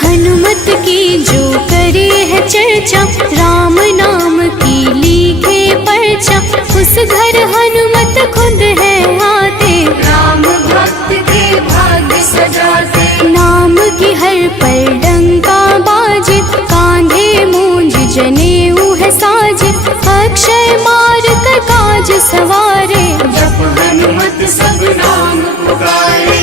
हनुमत की जो करे है चर्चा राम नाम की लिखे पर्चा। उस घर हनुमत खुद है आते राम भक्त के भाग्य सजाते। नाम की हर पर डंका बाजे कांधे मूंज जनेऊ है साजे। अक्षय मार्ग का सब नाम पुकारे।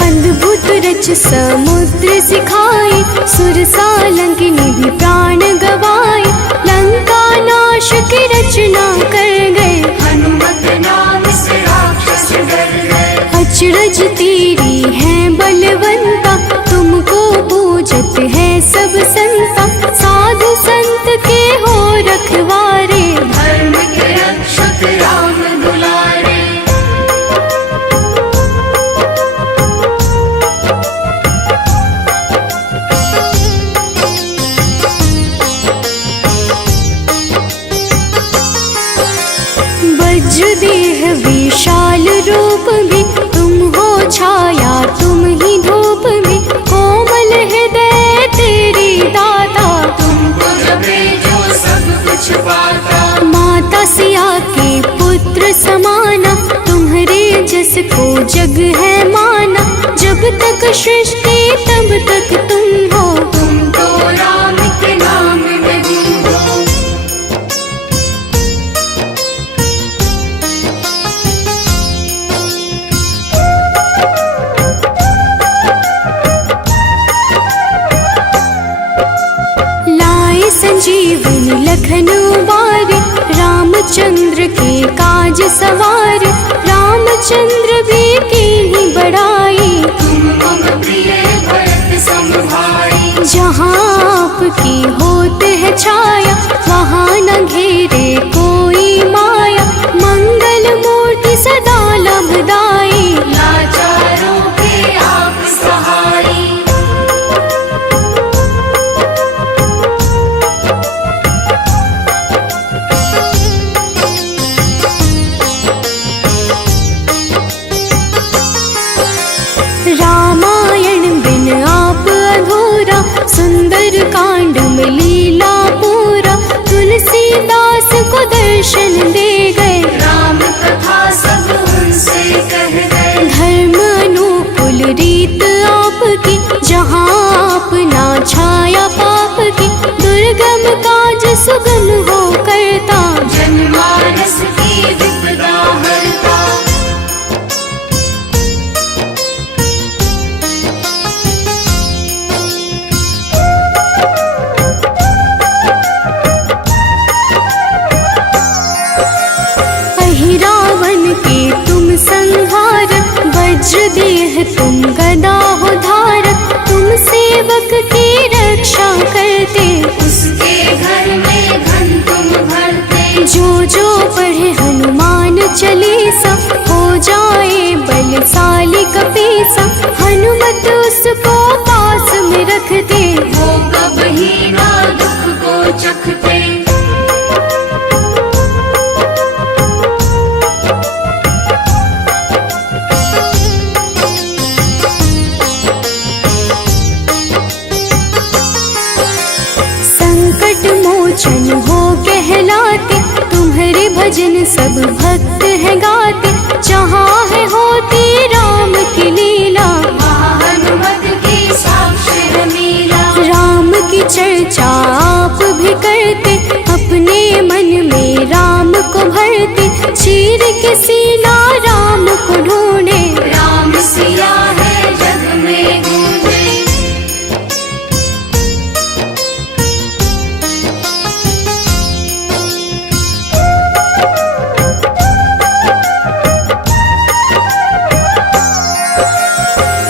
अद्भुत रच समुद्र सिखाए, सुर सालंकिनी भी प्राण गवाए। लंका नाश की रचना कर गए, हनुमत नाम से राक्षस डर गए। अचरज तेरी है बलवंता, तुमको पूजत है सब संता। साधु संत के हो रखवारे, धर्म के रक्षक राम दुलारे। वज्र देह विशाल रूप भी, तुम हो छाया तुम ही धूप भी। कोमल हृदय तेरी दाता, तुमको जपे जो सब कुछ पाता। माता सिया के पुत्र समाना, तुम्हारे जस को जग है माना। जब तक सृष्टि तब तक तुम हो, तुमको राम के नाम में गुण हो। लाए संजीवनी लखन उबारे, रामचंद्र के काज सवार। रामचंद्र भी कीन्ही बड़ाई, तुम मम प्रिय भरत सम भाई। जहाँ आपकी होत है छाया, वहाँ न घेरे कोई माया। मंगल मूर्ति सदा लाभदाई, लाचारों के आप सहाई। रामायण बिन आप अधूरा, सुंदर कांड में लीला पूरा। तुलसीदास को दर्शन दे गए, राम कथा सब उनसे कह गए। धर्म अनुकूल रीत आपकी, जहाँ अपना छाया पाप की। दुर्गम काज सुगम हो करता, जनमानस की विपदा हरता। रावण के तुम संहारक, वज्र देह तुम गदा हो धारक। तुम सेवक की रक्षा करते, उसके घर में धन तुम भरते। जो जो पढ़े हनुमान चालीसा, हो जाए बलशाली कपीसा। हनुमत उसको पास में रखते, वो कभी ना दुख को चखते। संकट मोचन हो कहलाते, तुम्हारे भजन सब भक्त है गाते। जहाँ है होती राम की लीला, हनुमत की साक्षी है मीला। राम की चर्चा आप भी करते, अपने मन में राम को भरते। चीर के सीना राम को ढूंढे, राम सिया है जग में गूंजे।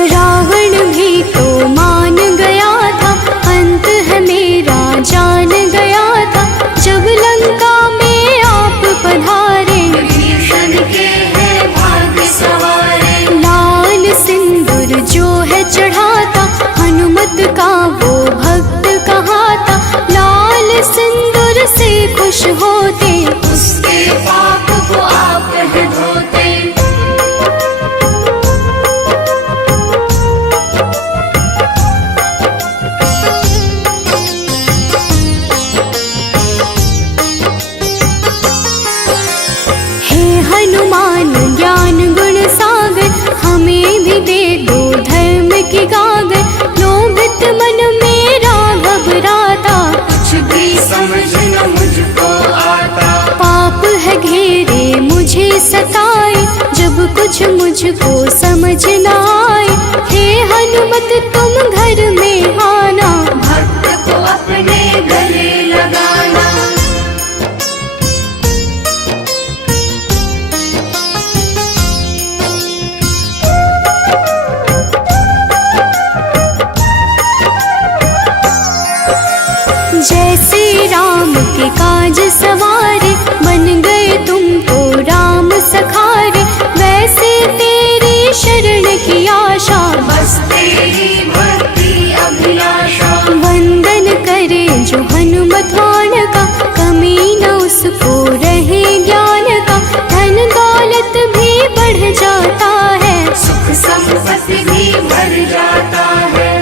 रावण भी तो मान गया था, अंत है मेरा जान गया था। जब लंका में आप पधारे, भीषण के है भाग्य सवारे। लाल सिंदूर जो है चढ़ाता, हनुमत का वो भक्त कहाता। लाल सिंदूर से खुश होते, उसके पाप को आप है धोते। हे हनुमान ज्ञान गुण सागर, हमें भी दे दो मुझको समझ न आए, हे हनुमत तुम घर में आना, भक्त को अपने गले लगाना। जैसे राम के काज सवारे, बन गए तुम तो राम सखारे, वैसे तेरी शरण की आशा, बस तेरी भक्ति अभिलाषा। वंदन करे जो हनुमत वाण का, कमी न उसको रहे ज्ञान का, धन दौलत भी बढ़ जाता है, सुख संपत्ति भी बढ़ जाता है।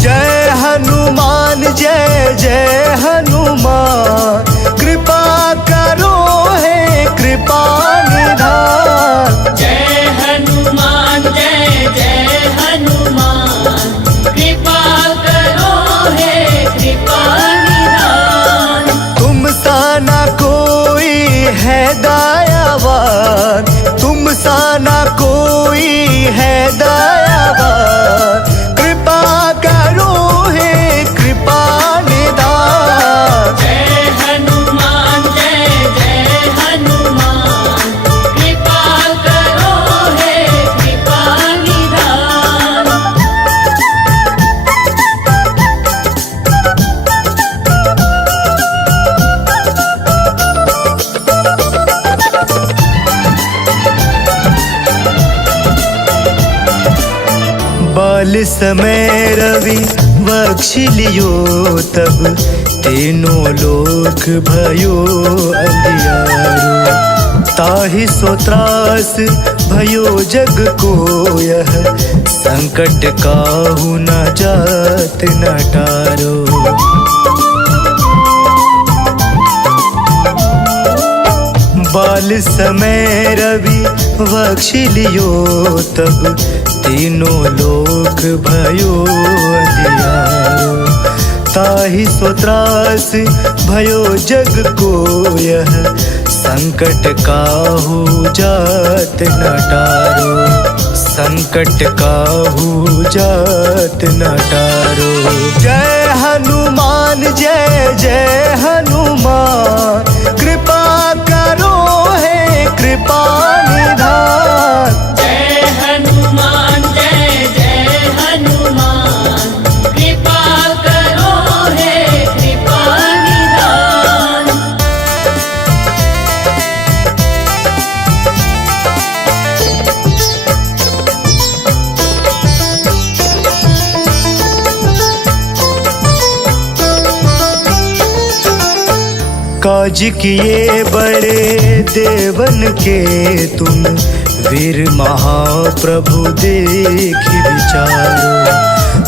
जय हनुमान जय जय हनुमान, कृपा करो हे कृपा निधान। जय हनुमान जय जय हनुमान, कृपा करो हे कृपा निधान। तुम सा ना कोई है दयावान, तुम सा ना कोई है दयावान, कृपा करो हे कृपा निधान। जय हनुमान जय जय हनुमान, कृपा करो हे कृपा निधान। बाल समय रवि बख्श लियो, तब तीनों लोक भयो अंधियारो। ताहि सो त्रास भयो जग को, यह संकट काहू न जात न टारो। बाल समय रवि बख्श लियो, तब तीनों लोक भयो अंधियारो। ताहि सो त्रास भयो जग को, यह संकट काहू जात न टारो, संकट काहू जात न टारो। जय हनुमान जय जय हनुमान, कृपा करो हे कृपा निधान। जय हनुमान जय जय हनुमान, कृपा करो हे कृपा निधान। काज किए बड़े देवन के तुम, वीर महाप्रभु देखि विचारो।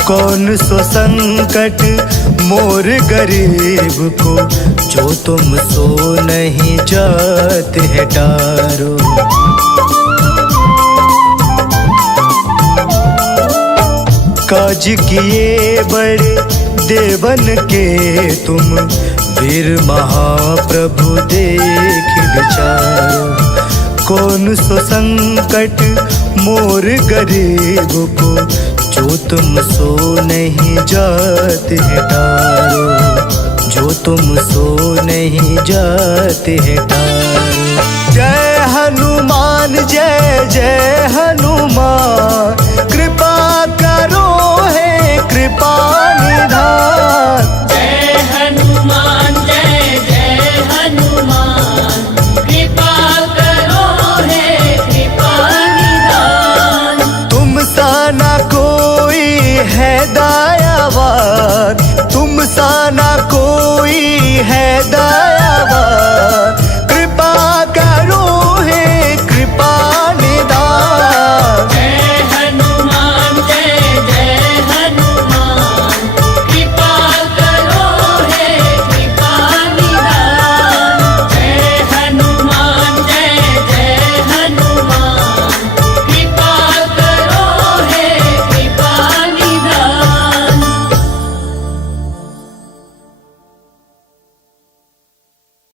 कौन सो संकट मोर गरीब को, जो तुम सो नहीं जात है टारो। काज किए बड़े देवन के तुम, वीर महाप्रभु देखि विचारो। कौन सो संकट मोर गरीब को, जो तुम सो नहीं जात है टारो, जो तुम सो नहीं जात है टारो। जय हनुमान जय जय हनुमान, कृपा करो